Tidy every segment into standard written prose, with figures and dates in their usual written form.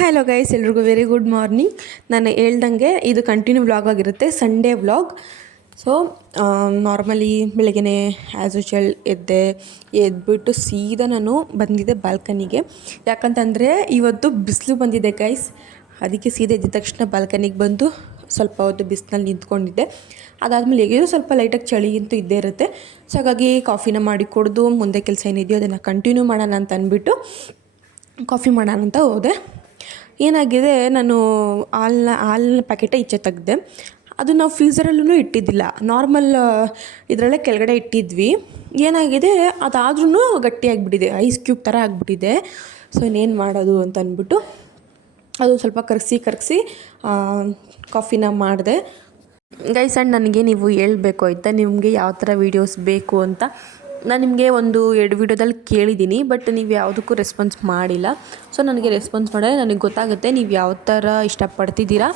Hello guys, ಎಲ್ರಿಗೂ very good morning. ನಾನು ಹೇಳ್ದಂಗೆ ಇದು ಕಂಟಿನ್ಯೂ ವ್ಲಾಗ್ ಆಗಿರುತ್ತೆ, ಸಂಡೇ ವ್ಲಾಗ್. ಸೊ ನಾರ್ಮಲಿ ಬೆಳಗ್ಗೆ ಆ್ಯಸ್ ಯೂಶುವಲ್ ಎದ್ಬಿಟ್ಟು ಸೀದಾ ನಾನು ಬಂದಿದ್ದೆ ಬಾಲ್ಕನಿಗೆ. ಯಾಕಂತಂದರೆ ಇವತ್ತು ಬಿಸಿಲು ಬಂದಿದೆ ಗೈಸ್. ಅದಕ್ಕೆ ಸೀದಾ ಎದ್ದ ತಕ್ಷಣ ಬಾಲ್ಕನಿಗೆ ಬಂದು ಸ್ವಲ್ಪ ಹೊತ್ತು ಬಿಸಿಲಲ್ಲಿ ನಿಂತ್ಕೊಂಡಿದ್ದೆ. ಅದಾದಮೇಲೆ ಹೇಗಿದ್ರು ಸ್ವಲ್ಪ ಲೈಟಾಗಿ ಚಳಿ ಅಂತೂ ಇದ್ದೇ ಇರುತ್ತೆ. ಸೊ ಹಾಗಾಗಿ ಕಾಫಿನ ಮಾಡಿ ಕುಡಿದು ಮುಂದೆ ಕೆಲಸ ಏನಿದೆಯೋ ಅದನ್ನು ಕಂಟಿನ್ಯೂ ಮಾಡೋಣ ಅಂತ ಅಂದ್ಬಿಟ್ಟು ಕಾಫಿ ಮಾಡೋಣ ಅಂತ ಹೋದೆ. ಏನಾಗಿದೆ, ನಾನು ಹಾಲಿನ ಪ್ಯಾಕೆಟ ಈಚೆ ತೆಗ್ದೆ. ಅದು ನಾವು ಫ್ರೀಝರಲ್ಲೂ ಇಟ್ಟಿದ್ದಿಲ್ಲ, ನಾರ್ಮಲ್ ಇದರಲ್ಲೇ ಕೆಳಗಡೆ ಇಟ್ಟಿದ್ವಿ. ಏನಾಗಿದೆ, ಅದಾದ್ರೂ ಗಟ್ಟಿಯಾಗಿಬಿಟ್ಟಿದೆ, ಐಸ್ ಕ್ಯೂಬ್ ಥರ ಆಗಿಬಿಟ್ಟಿದೆ. ಸೊ ಇನ್ನೇನು ಮಾಡೋದು ಅಂತ ಅಂದ್ಬಿಟ್ಟು ಅದು ಸ್ವಲ್ಪ ಕರಗಿಸಿ ಕಾಫಿನ ಮಾಡಿದೆ ಗೈಸ್. ಆ್ಯಂಡ್ ನನಗೆ ನೀವು ಹೇಳ್ಬೇಕು ಆಯಿತಾ, ನಿಮಗೆ ಯಾವ ಥರ ವೀಡಿಯೋಸ್ ಬೇಕು ಅಂತ. ನಾನು ನಿಮಗೆ 1-2 ವೀಡಿಯೋದಲ್ಲಿ ಕೇಳಿದ್ದೀನಿ, ಬಟ್ ನೀವು ಯಾವುದಕ್ಕೂ ರೆಸ್ಪಾನ್ಸ್ ಮಾಡಿಲ್ಲ. ಸೊ ನನಗೆ ರೆಸ್ಪಾನ್ಸ್ ಮಾಡಿದ್ರೆ ನನಗೆ ಗೊತ್ತಾಗುತ್ತೆ ನೀವು ಯಾವ ಥರ ಇಷ್ಟಪಡ್ತಿದ್ದೀರಾ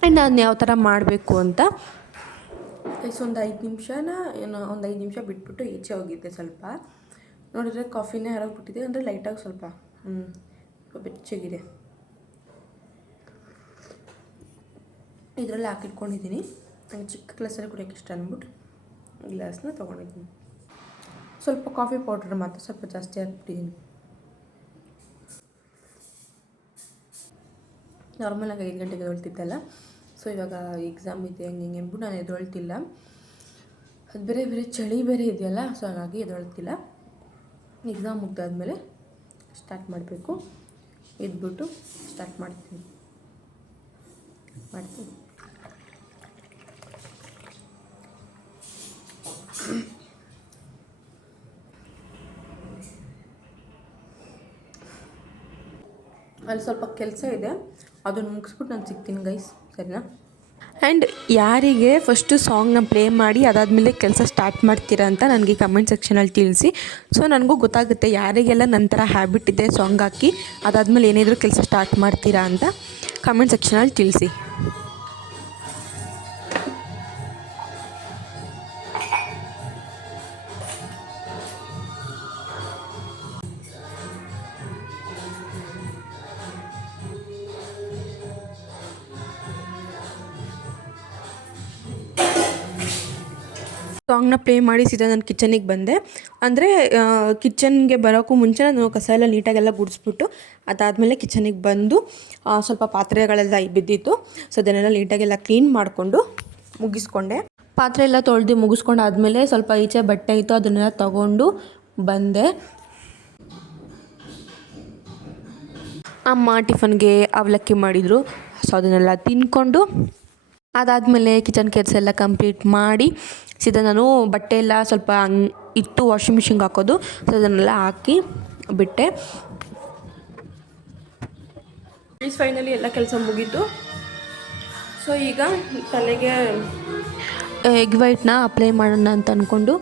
ಆ್ಯಂಡ್ ನಾನು ಯಾವ ಥರ ಮಾಡಬೇಕು ಅಂತ. ಗೈಸ್, ಒಂದು 5 ನಿಮಿಷ ಬಿಟ್ಬಿಟ್ಟು ಈಚೆ ಹೋಗಿದ್ದೆ. ಸ್ವಲ್ಪ ನೋಡಿದ್ರೆ ಕಾಫಿನೇ ಹರೋಗ್ಬಿಟ್ಟಿದೆ, ಅಂದರೆ ಲೈಟಾಗಿ ಸ್ವಲ್ಪ ಬೆಚ್ಚಗಿದೆ. ಇದರಲ್ಲಿ ಹಾಕಿಟ್ಕೊಂಡಿದ್ದೀನಿ. ನಂಗೆ ಚಿಕ್ಕ ಗ್ಲಾಸಲ್ಲಿ ಕುಡಿಯೋಕ್ಕೆ ಇಷ್ಟ ಅಂದ್ಬಿಟ್ಟು ಗ್ಲಾಸ್ನ ತೊಗೊಂಡಿದ್ದೀನಿ. ಸ್ವಲ್ಪ ಕಾಫಿ ಪೌಡ್ರ್ ಮಾತ್ರ ಸ್ವಲ್ಪ ಜಾಸ್ತಿ ಹಾಕ್ಬಿಟ್ಟಿದ್ದೀನಿ. ನಾರ್ಮಲಾಗಿ 5 ಗಂಟೆಗೆ ಎದ್ದೇಳ್ತಿದ್ದಲ್ಲ. ಸೊ ಇವಾಗ ಎಕ್ಸಾಮ್ ಇದೆ ಹಂಗೆ ಅಂದ್ಬಿಟ್ಟು ನಾನು ಎದ್ದೇಳ್ತಿಲ್ಲ. ಅದು ಬೇರೆ ಚಳಿ ಬೇರೆ ಇದೆಯಲ್ಲ, ಸೊ ಹಾಗಾಗಿ ಎದ್ದೇಳ್ತಿಲ್ಲ. ಎಕ್ಸಾಮ್ ಮುಗ್ದಾದ್ಮೇಲೆ ಸ್ಟಾರ್ಟ್ ಮಾಡಬೇಕು. ಎದ್ಬಿಟ್ಟು ಸ್ಟಾರ್ಟ್ ಮಾಡ್ತೀನಿ. ಅಲ್ಲಿ ಸ್ವಲ್ಪ ಕೆಲಸ ಇದೆ, ಅದನ್ನು ಮುಗಿಸ್ಬಿಟ್ಟು ನಾನು ಸಿಗ್ತೀನಿ ಗೈಸ್, ಸರಿನಾ? ಆ್ಯಂಡ್ ಯಾರಿಗೆ ಫಸ್ಟು ಸಾಂಗ್ನ ಪ್ಲೇ ಮಾಡಿ ಅದಾದಮೇಲೆ ಕೆಲಸ ಸ್ಟಾರ್ಟ್ ಮಾಡ್ತೀರಾ ಅಂತ ನನಗೆ ಕಮೆಂಟ್ ಸೆಕ್ಷನಲ್ಲಿ ತಿಳಿಸಿ. ಸೊ ನನಗೂ ಗೊತ್ತಾಗುತ್ತೆ ಯಾರಿಗೆಲ್ಲ ನಂತರ ಹ್ಯಾಬಿಟ್ ಇದೆ ಸಾಂಗ್ ಹಾಕಿ ಅದಾದಮೇಲೆ ಏನಾದರೂ ಕೆಲಸ ಸ್ಟಾರ್ಟ್ ಮಾಡ್ತೀರಾ ಅಂತ ಕಮೆಂಟ್ ಸೆಕ್ಷನಲ್ಲಿ ತಿಳಿಸಿ. ಸಾಂಗ್ನ ಪ್ಲೇ ಮಾಡಿ ಸೀದಾ ನಾನು ಕಿಚನಿಗೆ ಬಂದೆ. ಅಂದರೆ ಕಿಚನ್ಗೆ ಬರೋಕ್ಕೂ ಮುಂಚೆ ನಾನು ಕಸ ಎಲ್ಲ ನೀಟಾಗೆಲ್ಲ ಗುಡಿಸ್ಬಿಟ್ಟು ಅದಾದಮೇಲೆ ಕಿಚನಿಗೆ ಬಂದು ಸ್ವಲ್ಪ ಪಾತ್ರೆಗಳೆಲ್ಲ ಬಿದ್ದಿತ್ತು. ಸೊ ಅದನ್ನೆಲ್ಲ ನೀಟಾಗೆಲ್ಲ ಕ್ಲೀನ್ ಮಾಡಿಕೊಂಡು ಮುಗಿಸ್ಕೊಂಡೆ. ಪಾತ್ರೆ ಎಲ್ಲ ತೊಳೆದು ಮುಗಿಸ್ಕೊಂಡಾದ್ಮೇಲೆ ಸ್ವಲ್ಪ ಈಚೆ ಬಟ್ಟೆ ಇತ್ತು, ಅದನ್ನೆಲ್ಲ ತಗೊಂಡು ಬಂದೆ. ಅಮ್ಮ ಟಿಫನ್ಗೆ ಅವಲಕ್ಕಿ ಮಾಡಿದರು. ಸೊ ಅದನ್ನೆಲ್ಲ ತಿಂದ್ಕೊಂಡು ಅದಾದಮೇಲೆ ಕಿಚನ್ ಕೆಲಸ ಎಲ್ಲ ಕಂಪ್ಲೀಟ್ ಮಾಡಿ ಸೀದಾ ನಾನು ಬಟ್ಟೆ ಎಲ್ಲ ಸ್ವಲ್ಪ ಇತ್ತು ವಾಷಿಂಗ್ ಮಿಷಿನ್ಗೆ ಹಾಕೋದು. ಸೊ ಅದನ್ನೆಲ್ಲ ಹಾಕಿ ಬಿಟ್ಟೆ. ಫೈನಲಿ ಎಲ್ಲ ಕೆಲಸ ಮುಗೀತು. ಸೊ ಈಗ ತಲೆಗೆ ಎಗ್ ವೈಟ್ನ ಅಪ್ಲೈ ಮಾಡೋಣ ಅಂತ ಅಂದ್ಕೊಂಡು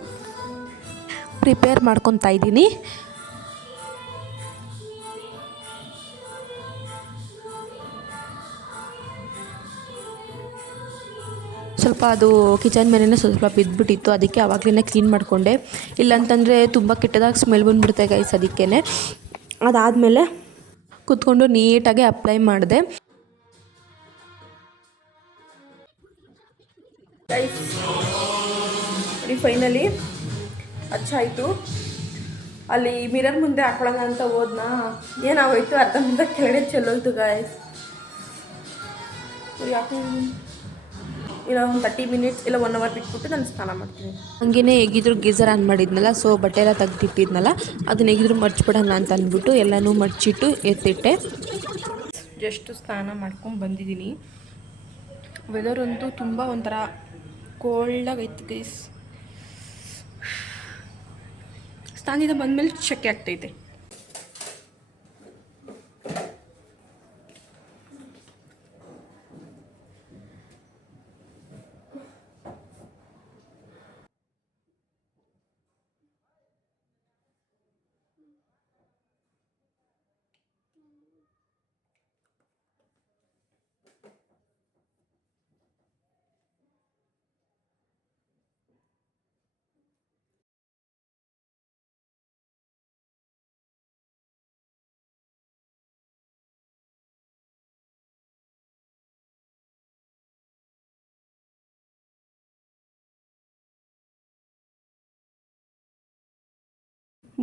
ಪ್ರಿಪೇರ್ ಮಾಡ್ಕೊತಾ ಇದ್ದೀನಿ. ಸ್ವಲ್ಪ ಅದು ಕಿಚನ್ ಮೇಲೇ ಸ್ವಲ್ಪ ಬಿದ್ದುಬಿಟ್ಟಿತ್ತು, ಅದಕ್ಕೆ ಆವಾಗಲೇ ಕ್ಲೀನ್ ಮಾಡಿಕೊಂಡೆ. ಇಲ್ಲಾಂತಂದರೆ ತುಂಬ ಕೆಟ್ಟದಾಗಿ ಸ್ಮೆಲ್ ಬಂದುಬಿಡುತ್ತೆ ಗೈಸ್. ಅದಕ್ಕೇ ಅದಾದಮೇಲೆ ಕೂತ್ಕೊಂಡು ನೀಟಾಗಿ ಅಪ್ಲೈ ಮಾಡಿದೆ. ಫೈನಲಿ ಹಚ್ಚಾಯಿತು. ಅಲ್ಲಿ ಮಿರರ್ ಮುಂದೆ ಹಾಕೊಳ್ಳೋಣ ಅಂತ ಹೋದ್ನಾ, ಏನಾಗೋಯ್ತು ಅರ್ಧ ಮುಂದೆ ಕೆಳಗಡೆ ಚೆಲ್ಲೋಯ್ತು ಗಾಯ್ಸ್. ಯಾಕೆ ಇಲ್ಲ, ಒಂದು 30 ಮಿನಿಟ್ಸ್ ಇಲ್ಲ 1 ಅವರ್ ಬಿಟ್ಬಿಟ್ಟು ನಾನು ಸ್ನಾನ ಮಾಡ್ತೀನಿ. ಹಂಗೇ ಹೇಗಿದ್ರು ಗೀಝರ್ ಆನ್ ಮಾಡಿದ್ನಲ್ಲ, ಸೊ ಬಟ್ಟೆ ಎಲ್ಲ ತೆಗ್ದಿಟ್ಟಿದ್ನಲ್ಲ, ಅದನ್ನ ಹೇಗಿದ್ರು ಮರ್ಚಿಬಿಡೋಣ ಅಂತ ಅಂದ್ಬಿಟ್ಟು ಎಲ್ಲನೂ ಮರ್ಚಿಟ್ಟು ಎತ್ತಿಟ್ಟೆ. ಜಸ್ಟ್ ಸ್ನಾನ ಮಾಡ್ಕೊಂಡು ಬಂದಿದ್ದೀನಿ. ವೆದರ್ ಅಂತೂ ತುಂಬ ಒಂಥರ ಕೋಲ್ಡಾಗೈತೆ ಗೈಸ್. ಸ್ನಾನದಿಂದ ಬಂದಮೇಲೆ ಶೆಕೆ ಆಗ್ತೈತೆ.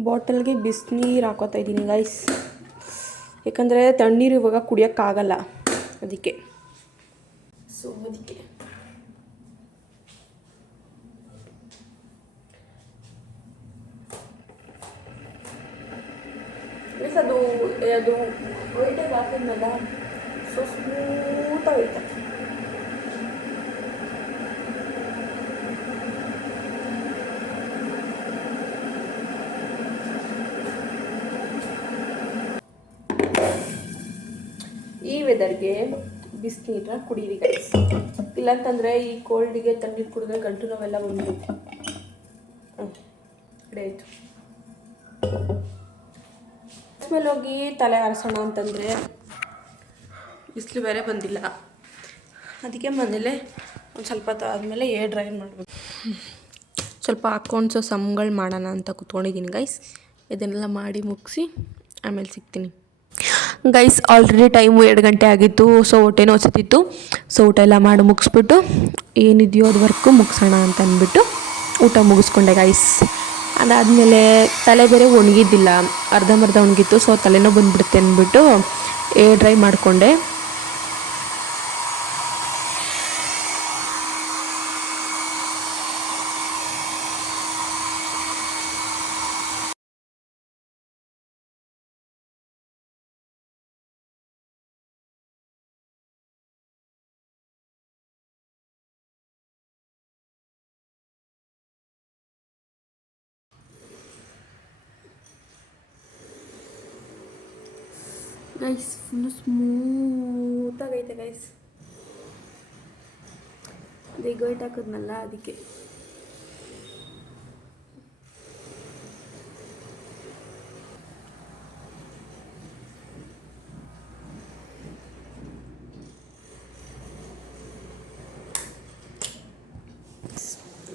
ಬಾಟಲ್ಗೆ ಬಿಸಿನೀರು ಹಾಕೋತಾ ಇದ್ದೀನಿ ಗೈಸ್, ಯಾಕಂದರೆ ತಣ್ಣೀರು ಇವಾಗ ಕುಡಿಯೋಕ್ಕಾಗಲ್ಲ ಅದಕ್ಕೆ. ಸೊ ಅದಕ್ಕೆ ಅದು ಅದು ವೈಟಾಗಿ ಹಾಕಿದ್ಮೇಲೆ ಸೊ ಸ್ಮೂತಾಗಿ ಐತೆ. ಈ ವೆದರ್ಗೆ ಬಿಸಿನೀರನ್ನ ಕುಡೀರಿ ಗೈಸ್, ಇಲ್ಲಾಂತಂದರೆ ಈ ಕೋಲ್ಡಿಗೆ ತಣ್ಣೀರು ಕುಡಿದ್ರೆ ಗಂಟು ನೋವೆಲ್ಲ ಬಂದ್ಬಿಡುತ್ತೆ. ರೆಡಿ ಆಯಿತು. ಮೇಲೆ ಹೋಗಿ ತಲೆ ಆರಿಸೋಣ ಅಂತಂದರೆ ಬಿಸಿಲು ಬೇರೆ ಬಂದಿಲ್ಲ, ಅದಕ್ಕೆ ಮನೇಲೆ ಒಂದು ಸ್ವಲ್ಪ ಆದಮೇಲೆ ಏರ್ ಡ್ರೈ ಮಾಡಬೇಕು. ಸ್ವಲ್ಪ ಅಕೌಂಟ್ಸು ಸಮ್ಗಳು ಮಾಡೋಣ ಅಂತ ಕೂತ್ಕೊಂಡಿದ್ದೀನಿ ಗೈಸ್. ಇದನ್ನೆಲ್ಲ ಮಾಡಿ ಮುಗಿಸಿ ಆಮೇಲೆ ಸಿಗ್ತೀನಿ ಗೈಸ್. ಆಲ್ರೆಡಿ ಟೈಮು 2 ಗಂಟೆ ಆಗಿತ್ತು. ಸೊ ಹೊಟ್ಟೆನೂ ಹೊಸತಿತ್ತು. ಸೊ ಊಟ ಎಲ್ಲ ಮಾಡಿ ಮುಗಿಸ್ಬಿಟ್ಟು ಏನಿದೆಯೋ ಅದು ವರ್ಕು ಮುಗಿಸೋಣ ಅಂತ ಅಂದ್ಬಿಟ್ಟು ಊಟ ಮುಗಿಸ್ಕೊಂಡೆ ಗೈಸ್. ಅದಾದಮೇಲೆ ತಲೆ ಬೇರೆ ಒಣಗಿದ್ದಿಲ್ಲ, ಅರ್ಧಂಬರ್ಧ ಒಣಗಿತ್ತು. ಸೊ ತಲೆನೋ ಬಂದುಬಿಡುತ್ತೆ ಅಂದ್ಬಿಟ್ಟು ಏರ್ ಡ್ರೈ ಮಾಡಿಕೊಂಡೆ. ಗೈಸ್ ಫುಲ್ಲು ಸ್ಮೂತಾಗೈತೆ ಗೈಸ್. ಅದೇ ಗೈಟ್ ಹಾಕಿದ್ನಲ್ಲ ಅದಕ್ಕೆ.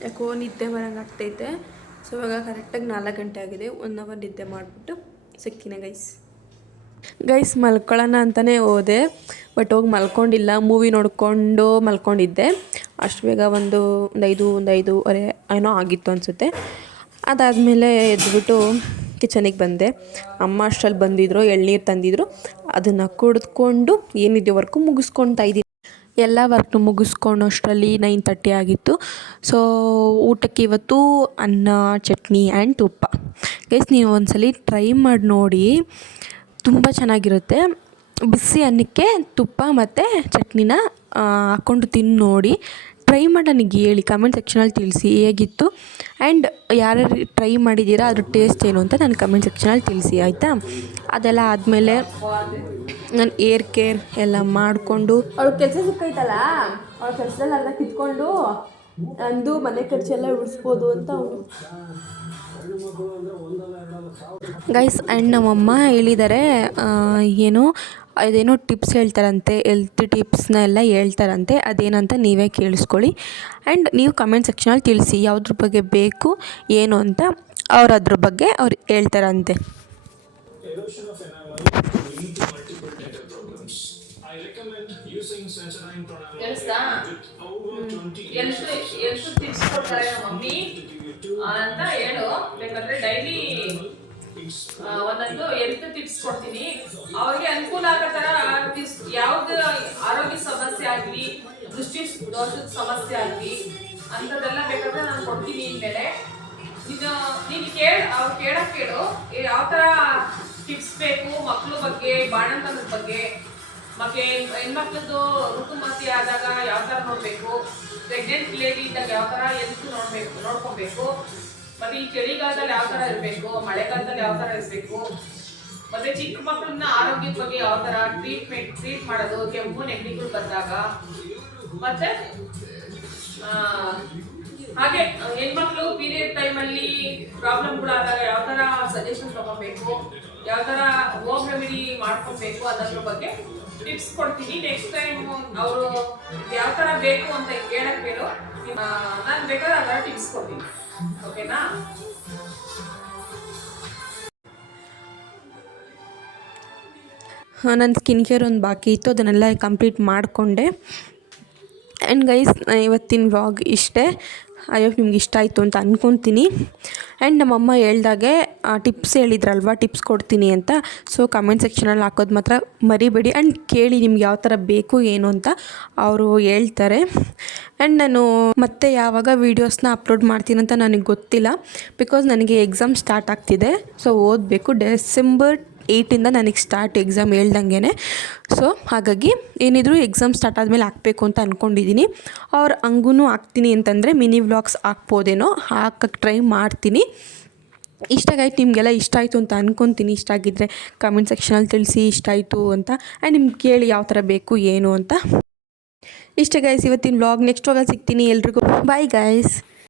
ಯಾಕೋ ನಿದ್ದೆ ಬರಂಗೆ ಆಗ್ತೈತೆ. ಸೊ ಇವಾಗ ಕರೆಕ್ಟಾಗಿ 4 ಗಂಟೆ ಆಗಿದೆ. 1 ಅವರ್ ನಿದ್ದೆ ಮಾಡಿಬಿಟ್ಟು ಸಿಗ್ತೀನಿ ಗೈಸ್. ಮಲ್ಕೊಳ್ಳೋಣ ಅಂತಲೇ ಹೋದೆ, ಬಟ್ ಹೋಗಿ ಮಲ್ಕೊಂಡಿಲ್ಲ. ಮೂವಿ ನೋಡಿಕೊಂಡು ಮಲ್ಕೊಂಡಿದ್ದೆ. ಅಷ್ಟು ಬೇಗ ಒಂದು 5:30 ಏನೋ ಆಗಿತ್ತು ಅನಿಸುತ್ತೆ. ಅದಾದಮೇಲೆ ಎದ್ಬಿಟ್ಟು ಕಿಚನಿಗೆ ಬಂದೆ. ಅಮ್ಮ ಅಷ್ಟರಲ್ಲಿ ಬಂದಿದ್ರು, ಎಳ್ನೀರು ತಂದಿದ್ರು. ಅದನ್ನು ಕುಡಿದ್ಕೊಂಡು ಏನಿದೆ ವರ್ಕು ಮುಗಿಸ್ಕೊಳ್ತಾ ಇದ್ದೀನಿ. ಎಲ್ಲ ವರ್ಕ್ನು ಮುಗಿಸ್ಕೊಂಡು ಅಷ್ಟರಲ್ಲಿ 9:30 ಆಗಿತ್ತು. ಸೊ ಊಟಕ್ಕೆ ಇವತ್ತು ಅನ್ನ, ಚಟ್ನಿ ಆ್ಯಂಡ್ ತುಪ್ಪ. ಗೈಸ್ ನೀವು ಒಂದ್ಸಲಿ ಟ್ರೈ ಮಾಡಿ ನೋಡಿ, ತುಂಬ ಚೆನ್ನಾಗಿರುತ್ತೆ. ಬಿಸಿ ಅನ್ನಕ್ಕೆ ತುಪ್ಪ ಮತ್ತು ಚಟ್ನಿನ ಹಾಕ್ಕೊಂಡು ತಿಂದು ನೋಡಿ. ಟ್ರೈ ಮಾಡಿ ನನಗೆ ಹೇಳಿ, ಕಮೆಂಟ್ ಸೆಕ್ಷನಲ್ಲಿ ತಿಳಿಸಿ ಹೇಗಿತ್ತು. ಆ್ಯಂಡ್ ಯಾರ್ಯಾರು ಟ್ರೈ ಮಾಡಿದ್ದೀರಾ ಅದ್ರ ಟೇಸ್ಟ್ ಏನು ಅಂತ ನಾನು ಕಮೆಂಟ್ ಸೆಕ್ಷನಲ್ಲಿ ತಿಳಿಸಿ, ಆಯಿತಾ. ಅದೆಲ್ಲ ಆದಮೇಲೆ ನಾನು ಏರ್ ಕೇರ್ ಎಲ್ಲ ಮಾಡಿಕೊಂಡು, ಅವ್ಳಿಗೆ ಕೆಲಸ ಸಿಕ್ಕೈತಲ್ಲ, ಅವ್ಳ ಕೆಲಸದಲ್ಲಿ ಅರ್ಧ ಕಿತ್ಕೊಂಡು ಅಂದು ಮನೆ ಖರ್ಚೆಲ್ಲ ಉಳಿಸ್ಬೋದು ಅಂತ ಅವನು ಗೈಸ್. ಆ್ಯಂಡ್ ನಮ್ಮಮ್ಮ ಹೇಳಿದ್ದಾರೆ, ಅದೇನೋ ಟಿಪ್ಸ್ ಹೇಳ್ತಾರಂತೆ, ಹೆಲ್ತ್ ಟಿಪ್ಸ್ನ ಎಲ್ಲ ಹೇಳ್ತಾರಂತೆ. ಅದೇನಂತ ನೀವೇ ಕೇಳಿಸ್ಕೊಳ್ಳಿ. ಆ್ಯಂಡ್ ನೀವು ಕಮೆಂಟ್ ಸೆಕ್ಷನಲ್ಲಿ ತಿಳಿಸಿ ಯಾವುದ್ರ ಬಗ್ಗೆ ಬೇಕು ಏನು ಅಂತ. ಅವ್ರು ಅದ್ರ ಬಗ್ಗೆ ಅವ್ರು ಹೇಳ್ತಾರಂತೆ. ಅಂತ ಹೇಳು, ಬೇಕಾದ್ರೆ ಡೈಲಿ ಒಂದೊಂದು ಹೆಲ್ತ್ ಟಿಪ್ಸ್ ಕೊಡ್ತೀನಿ. ಅವ್ರಿಗೆ ಅನುಕೂಲ ಆಗೋ ಥರ ಟಿಪ್ಸ್, ಯಾವ್ದು ಆರೋಗ್ಯ ಸಮಸ್ಯೆ ಆಗಲಿ, ದೃಷ್ಟಿ ದೋಷದ ಸಮಸ್ಯೆ ಆಗಲಿ ಅಂಥದ್ದೆಲ್ಲ ಬೇಕಾದ್ರೆ ನಾನು ಕೊಡ್ತೀನಿ. ಇನ್ಮೇಲೆ ನೀನು ಅವ್ರು ಕೇಳು ಯಾವ ಥರ ಟಿಪ್ಸ್ ಬೇಕು, ಮಕ್ಳ ಬಗ್ಗೆ, ಬಾಣಂತನದ ಬಗ್ಗೆ, ಮತ್ತೆ ಹೆಣ್ಮಕ್ಳದ್ದು ಋತುಮತಿ ಆದಾಗ ಯಾವ ಥರ ನೋಡಬೇಕು, ಪ್ರೆಗ್ನೆಂಟ್ ಲೇಡಿ ಇದ್ದಾಗ ಯಾವ ಥರ ಹೆಲ್ತ್ ನೋಡ್ಕೊಬೇಕು, ಮತ್ತೆ ಈ ಚಳಿಗಾಲದಲ್ಲಿ ಯಾವ ಥರ ಇರಬೇಕು, ಮಳೆಗಾಲದಲ್ಲಿ ಯಾವ ಥರ ಇರಬೇಕು, ಮತ್ತೆ ಚಿಕ್ಕ ಮಕ್ಕಳನ್ನ ಆರೋಗ್ಯದ ಬಗ್ಗೆ ಯಾವ ಥರ ಟ್ರೀಟ್ ಮಾಡೋದು, ಕೆಮ್ಮು ನೆಗಡಿಗಳು ಬಂದಾಗ, ಮತ್ತೆ ಹಾಗೆ ಹೆಣ್ಮಕ್ಳು ಪೀರಿಯಡ್ ಟೈಮಲ್ಲಿ ಪ್ರಾಬ್ಲಮ್ಗಳಾದಾಗ ಯಾವ ಥರ ಸಜೆಷನ್ ತಗೋಬೇಕು, ಯಾವ ಥರ ಹೋಮ್ ರೆಮಿಡಿ ಮಾಡ್ಕೊಬೇಕು ಅನ್ನೋದ್ರ ಬಗ್ಗೆ ಟಿಪ್ಸ್ ಕೊಡ್ತೀನಿ. ನೆಕ್ಸ್ಟ್ ಟೈಮ್ ಅವರು ಯಾವ ಥರ ಬೇಕು ಅಂತ ಕೇಳು, ನಾನು ಬೇಕಾದ್ರೆ ಆ ಥರ ಟಿಪ್ಸ್ ಕೊಡ್ತೀನಿ. ಓಕೆನಾ? ನನ್ನ ಸ್ಕಿನ್ ಕೇರ್ ಒಂದು ಬಾಕಿ ಇತ್ತು, ಅದನ್ನೆಲ್ಲ ಕಂಪ್ಲೀಟ್ ಮಾಡಿಕೊಂಡೆ. ಆ್ಯಂಡ್ ಗೈಸ್ ಇವತ್ತಿನ ವ್ಲಾಗ್ ಇಷ್ಟೇ. ಐ ಹೋಪ್ ನಿಮ್ಗೆ ಇಷ್ಟ ಆಯಿತು ಅಂತ ಅಂದ್ಕೊತೀನಿ. ಆ್ಯಂಡ್ ನಮ್ಮಮ್ಮ ಹೇಳ್ದಾಗೆ ಟಿಪ್ಸ್ ಹೇಳಿದ್ರಲ್ವ, ಟಿಪ್ಸ್ ಕೊಡ್ತೀನಿ ಅಂತ. ಸೊ ಕಮೆಂಟ್ ಸೆಕ್ಷನಲ್ಲಿ ಹಾಕೋದು ಮಾತ್ರ ಮರಿಬೇಡಿ. ಆ್ಯಂಡ್ ಕೇಳಿ ನಿಮ್ಗೆ ಯಾವ ಥರ ಬೇಕು ಏನು ಅಂತ ಅವರು ಹೇಳ್ತಾರೆ. ಆ್ಯಂಡ್ ನಾನು ಮತ್ತೆ ಯಾವಾಗ ವೀಡಿಯೋಸ್ನ ಅಪ್ಲೋಡ್ ಮಾಡ್ತೀನಿ ಅಂತ ನನಗೆ ಗೊತ್ತಿಲ್ಲ, ಬಿಕಾಸ್ ನನಗೆ ಎಕ್ಸಾಮ್ ಸ್ಟಾರ್ಟ್ ಆಗ್ತಿದೆ. ಸೊ ಓದಬೇಕು. ಡಿಸೆಂಬರ್ 8 ನನಗೆ ಸ್ಟಾರ್ಟ್ ಎಕ್ಸಾಮ್ ಹೇಳ್ದಂಗೆ. ಸೊ ಹಾಗಾಗಿ ಏನಿದ್ರು ಎಕ್ಸಾಮ್ ಸ್ಟಾರ್ಟ್ ಆದಮೇಲೆ ಹಾಕಬೇಕು ಅಂತ ಅಂದ್ಕೊಂಡಿದ್ದೀನಿ. ಅವ್ರು ಹಂಗೂ ಹಾಕ್ತೀನಿ ಅಂತಂದರೆ ಮಿನಿ ವ್ಲಾಗ್ಸ್ ಹಾಕ್ಬೋದೇನೋ, ಹಾಕಕ್ಕೆ ಟ್ರೈ ಮಾಡ್ತೀನಿ. ಇಷ್ಟಾಗೈತು, ನಿಮಗೆಲ್ಲ ಇಷ್ಟ ಆಯಿತು ಅಂತ ಅಂದ್ಕೊತೀನಿ. ಇಷ್ಟ ಆಗಿದ್ದರೆ ಕಮೆಂಟ್ ಸೆಕ್ಷನಲ್ಲಿ ತಿಳಿಸಿ ಇಷ್ಟ ಆಯಿತು ಅಂತ. ಆ್ಯಂಡ್ ನಿಮ್ಗೆ ಕೇಳಿ ಯಾವ ಥರ ಬೇಕು ಏನು ಅಂತ. ಇಷ್ಟ ಗೈಸ್ ಇವತ್ತಿನ ವ್ಲಾಗ್. ನೆಕ್ಸ್ಟ್ ವ್ಲಾಗಲ್ಲಿ ಸಿಗ್ತೀನಿ. ಎಲ್ರಿಗೂ ಬಾಯ್ ಗೈಸ್.